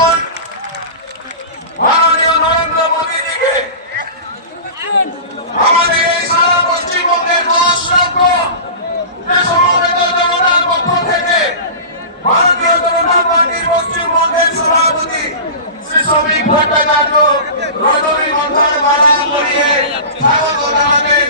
আসুন মাননীয় নরেন্দ্র মোদীজিকে আমাদের এই সারা পশ্চিমবঙ্গের 10 লক্ষ সমবেত জনতার পক্ষ থেকে ভারতীয় জনতা পার্টির পশ্চিমবঙ্গের সভাপতি শ্রী শ্রমিক ভট্টাচার্য রজনীগন্ধার মালা পরিয়ে স্বাগত জানাবেন।